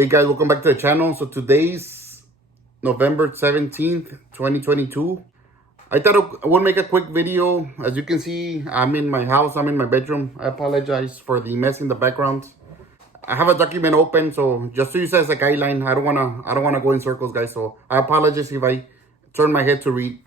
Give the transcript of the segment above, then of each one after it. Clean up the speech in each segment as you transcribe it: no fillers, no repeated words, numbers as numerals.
Hey guys, welcome back to the channel. So today's November 17th, 2022. I thought I would make a quick video. As you can see, I'm in my house, I'm in my bedroom. I apologize for the mess in the background. I have a document open, so just to use it as a guideline. I don't wanna go in circles, guys. So I apologize if I turn my head to read.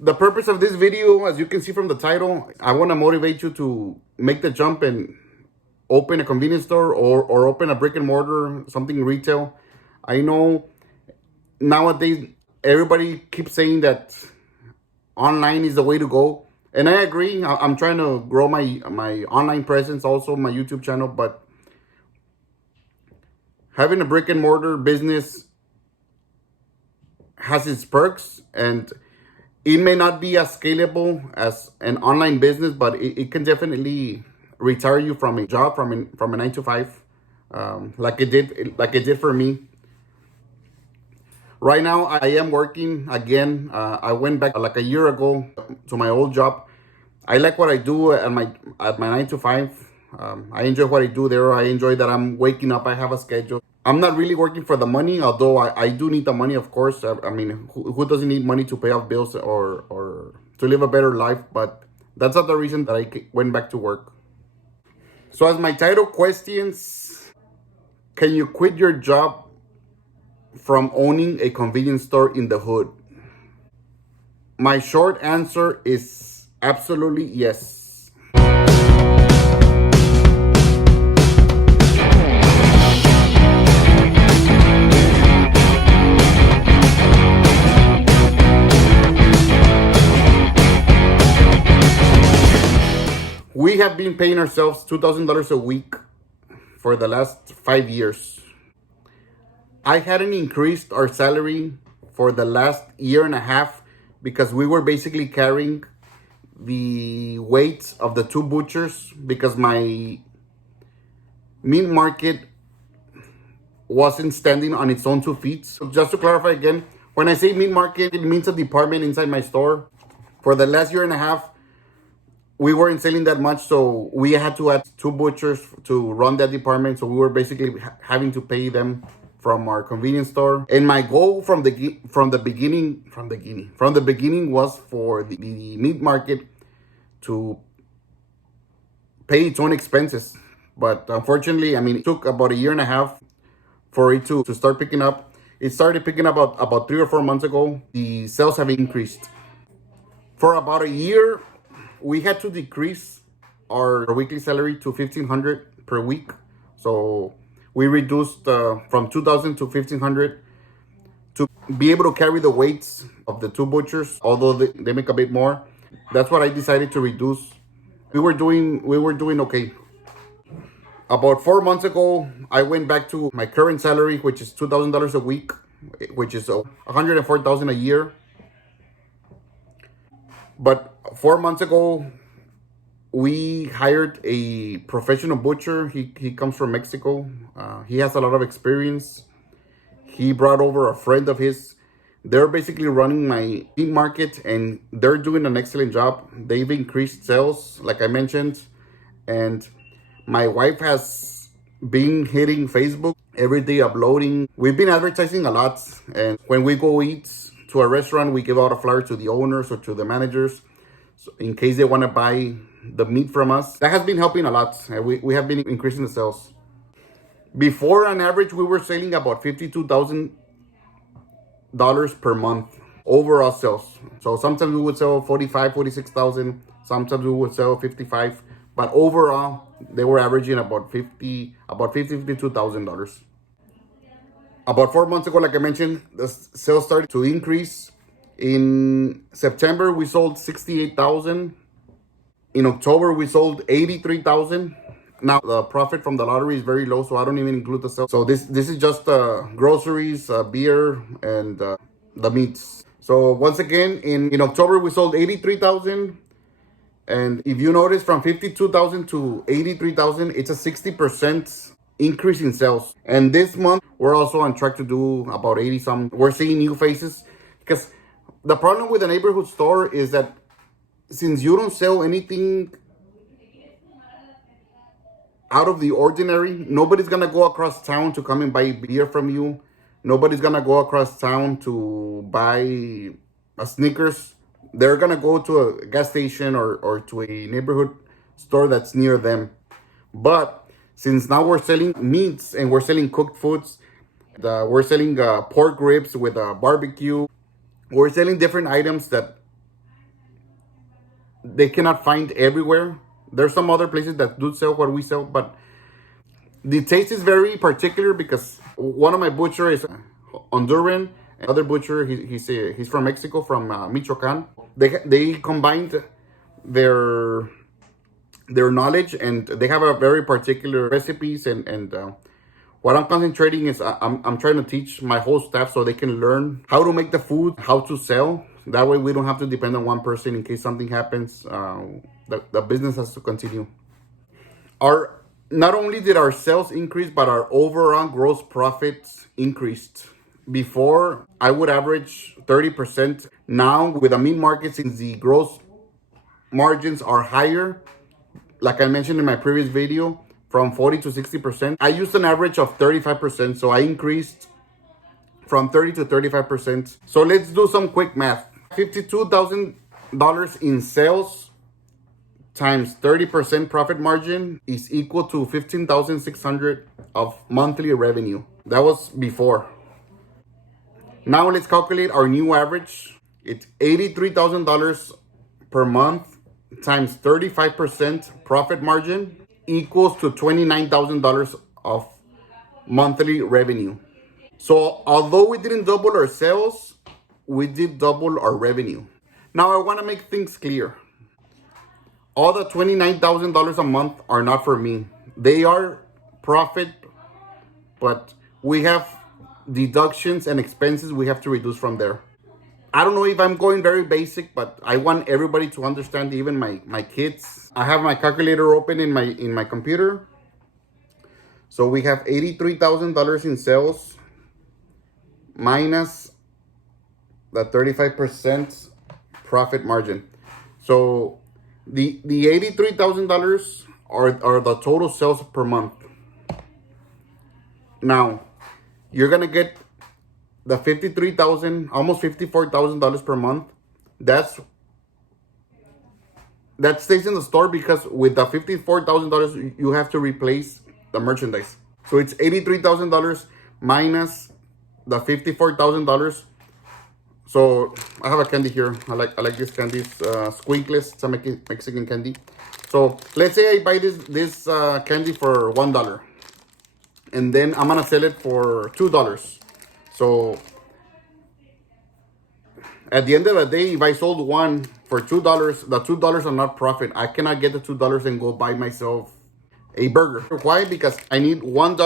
The purpose of this video, as you can see from the title, I want to motivate you to make the jump and open a convenience store or open a brick and mortar, something retail. I know nowadays everybody keeps saying that online is the way to go, and I agree. I'm trying to grow my online presence, also my YouTube channel, but having a brick and mortar business has its perks, and it may not be as scalable as an online business, but it can definitely retire you from a job, from a 9 to 5, like it did for me. Right now, I am working again. I went back like a year ago to my old job. I like what I do at my 9 to 5. I enjoy what I do there. I enjoy that I'm waking up. I have a schedule. I'm not really working for the money, although I do need the money, of course. I mean, who doesn't need money to pay off bills or to live a better life? But that's not the reason that I went back to work. So as my title questions, can you quit your job from owning a convenience store in the hood? My short answer is absolutely yes. We have been paying ourselves $2,000 a week for the last 5 years. I hadn't increased our salary for the last year and a half because we were basically carrying the weight of the two butchers, because my meat market wasn't standing on its own 2 feet. So just to clarify again, when I say meat market, it means a department inside my store. For the last year and a half, we weren't selling that much, so we had to add 2 butchers to run that department. So we were basically having to pay them from our convenience store. And my goal from the beginning was for the meat market to pay its own expenses. But unfortunately, I mean, it took about a year and a half for it to start picking up. It started picking up about 3 or 4 months ago. The sales have increased. For about a year, we had to decrease our weekly salary to $1,500 per week. So we reduced from $2,000 to $1,500 to be able to carry the weights of the 2 butchers, although they make a bit more. That's what I decided to reduce. We were doing okay. About 4 months ago, I went back to my current salary, which is $2,000 a week, which is $104,000 a year. But 4 months ago, we hired a professional butcher. He comes from Mexico. He has a lot of experience. He brought over a friend of his. They're basically running my meat market, and they're doing an excellent job. They've increased sales, like I mentioned. And my wife has been hitting Facebook every day, uploading. We've been advertising a lot. And when we go eat to a restaurant, we give out a flyer to the owners or to the managers, so in case they want to buy the meat from us. That has been helping a lot. We have been increasing the sales. Before, on average, we were selling about $52,000 per month overall sales. So sometimes we would sell 45, 46,000. Sometimes we would sell 55. But overall, they were averaging about $52,000. About 4 months ago, like I mentioned, the sales started to increase. In September, we sold 68,000. In October, we sold 83,000. Now, the profit from the lottery is very low, so I don't even include the sales. So this is just groceries, beer, and the meats. So once again, in October, we sold 83,000. And if you notice, from 52,000 to 83,000, it's a 60% increase in sales. And this month, we're also on track to do about 80 some. We're seeing new faces, because the problem with a neighborhood store is that since you don't sell anything out of the ordinary. Nobody's gonna go across town to come and buy beer from you. Nobody's gonna go across town to buy a Snickers. They're gonna go to a gas station or to a neighborhood store that's near them. But since now we're selling meats and we're selling cooked foods, we're selling pork ribs with a barbecue. We're selling different items that they cannot find everywhere. There's some other places that do sell what we sell, but the taste is very particular because one of my butcher is Honduran. Another butcher, he's from Mexico, from Michoacan. They combined their knowledge, and they have a very particular recipes, and what I'm concentrating is I'm trying to teach my whole staff so they can learn how to make the food, how to sell. That way we don't have to depend on one person in case something happens. The business has to continue. Not only did our sales increase, but our overall gross profits increased. Before, I would average 30%. Now, with the meat market, since the gross margins are higher, like I mentioned in my previous video, from 40 to 60%, I used an average of 35%. So I increased from 30 to 35%. So let's do some quick math. $52,000 in sales times 30% profit margin is equal to 15,600 of monthly revenue. That was before. Now let's calculate our new average. It's $83,000 per month times 35% profit margin equals to $29,000 of monthly revenue. So although we didn't double our sales, we did double our revenue. Now I want to make things clear. All the $29,000 a month are not for me. They are profit, but we have deductions and expenses we have to reduce from there. I don't know if I'm going very basic, but I want everybody to understand, even my kids. I have my calculator open in my computer. So we have $83,000 in sales minus the 35% profit margin. So the $83,000 are the total sales per month. Now, you're gonna get the $53,000, almost $54,000 per month. That stays in the store because with the $54,000 you have to replace the merchandise. So it's $83,000 minus the $54,000. So I have a candy here. I like this candy. It's Squinkles. It's a Mexican candy. So let's say I buy this candy for $1, and then I'm gonna sell it for $2. So at the end of the day, if I sold one for $2, the $2 are not profit. I cannot get the $2 and go buy myself a burger. Why? Because I need $1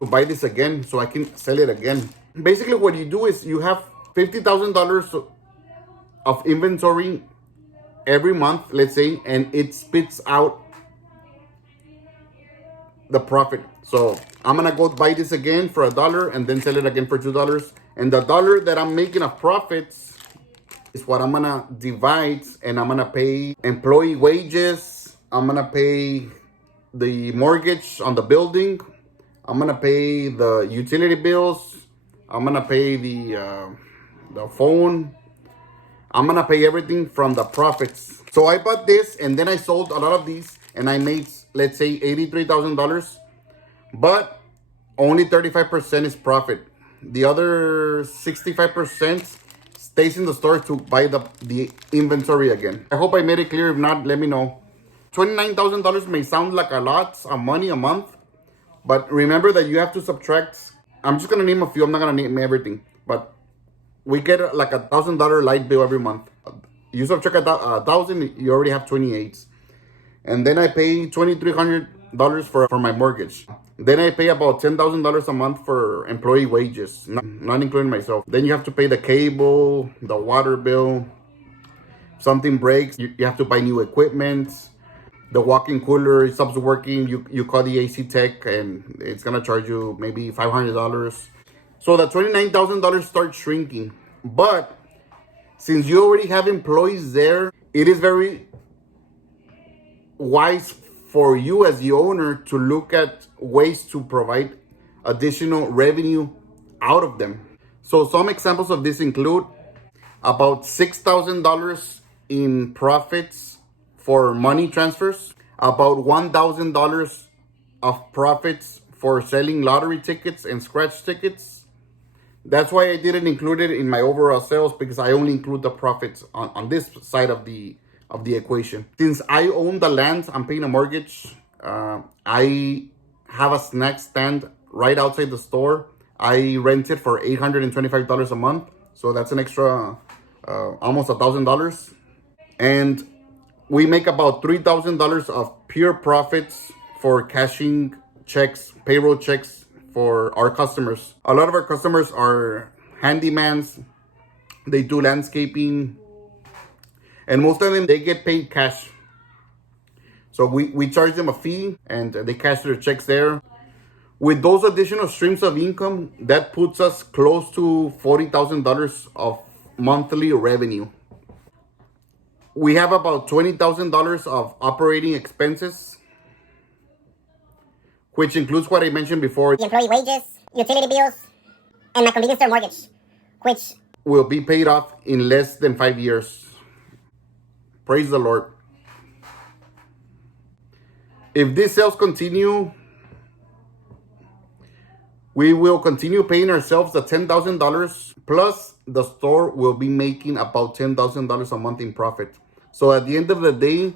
to buy this again so I can sell it again. Basically, what you do is you have $50,000 of inventory every month, let's say, and it spits out the profit. So I'm gonna go buy this again for $1 and then sell it again for $2. And the dollar that I'm making of profits is what I'm gonna divide, and I'm gonna pay employee wages. I'm gonna pay the mortgage on the building. I'm gonna pay the utility bills. I'm gonna pay the phone. I'm gonna pay everything from the profits. So I bought this and then I sold a lot of these and I made, let's say, $83,000, but only 35% is profit. The other 65% stays in the store to buy the inventory again. I hope I made it clear. If not, let me know. $29,000 may sound like a lot of money a month, but remember that you have to subtract. I'm just gonna name a few. I'm not gonna name everything, but we get like $1,000 light bill every month. You subtract $1,000, you already have 28. And then I pay $2,300 for my mortgage. Then I pay about $10,000 a month for employee wages, not including myself. Then you have to pay the cable, the water bill. Something breaks, you have to buy new equipment. The walk-in cooler stops working, you call the AC tech and it's gonna charge you maybe $500. So the $29,000 starts shrinking. But since you already have employees there, it is very wise for you as the owner to look at ways to provide additional revenue out of them. So some examples of this include about $6,000 in profits for money transfers, about $1,000 of profits for selling lottery tickets and scratch tickets. That's why I didn't include it in my overall sales, because I only include the profits on this side of the equation. Since I own the land, I'm paying a mortgage. I have a snack stand right outside the store. I rent it for $825 a month, so that's an extra almost $1,000. And we make about $3,000 of pure profits for cashing checks, payroll checks for our customers. A lot of our customers are handymans. They do landscaping, and most of them, they get paid cash. So we charge them a fee and they cash their checks there. With those additional streams of income, that puts us close to $40,000 of monthly revenue. We have about $20,000 of operating expenses, which includes what I mentioned before, the employee wages, utility bills, and my convenience store mortgage, which will be paid off in less than 5 years. Praise the Lord. If these sales continue, we will continue paying ourselves the $10,000, plus the store will be making about $10,000 a month in profit. So at the end of the day,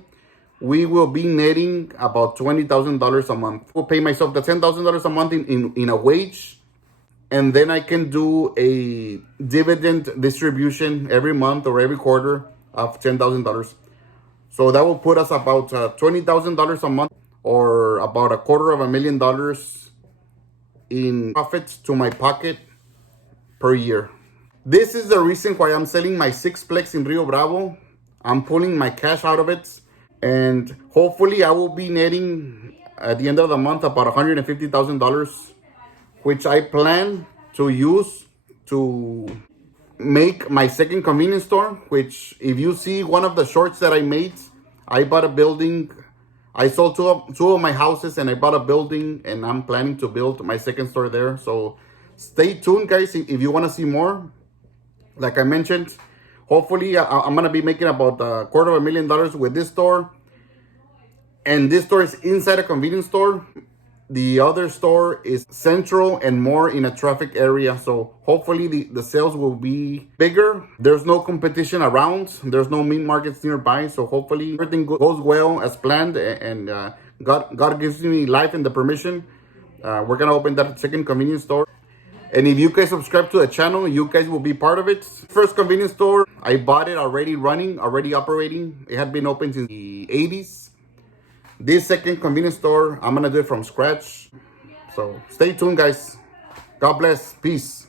we will be netting about $20,000 a month. I'll pay myself the $10,000 a month in a wage, and then I can do a dividend distribution every month or every quarter of $10,000. So that will put us about $20,000 a month, or about $250,000 in profits to my pocket per year. This is the reason why I'm selling my sixplex in Rio Bravo. I'm pulling my cash out of it, and hopefully I will be netting at the end of the month about $150,000, which I plan to use to make my second convenience store. Which, if you see one of the shorts that I made, I bought a building. I sold two of my houses, and I bought a building, and I'm planning to build my second store there. So stay tuned, guys, if you want to see more. Like I mentioned, hopefully I'm going to be making about $250,000 with this store. And this store is inside a convenience store. The other store is central and more in a traffic area. So hopefully the sales will be bigger. There's no competition around. There's no meat markets nearby. So hopefully everything goes well as planned. And God gives me life and the permission. We're going to open that second convenience store. And if you guys subscribe to the channel, you guys will be part of it. First convenience store, I bought it already running, already operating. It had been open since the 80s. This second convenience store, I'm going to do it from scratch. So stay tuned, guys. God bless. Peace.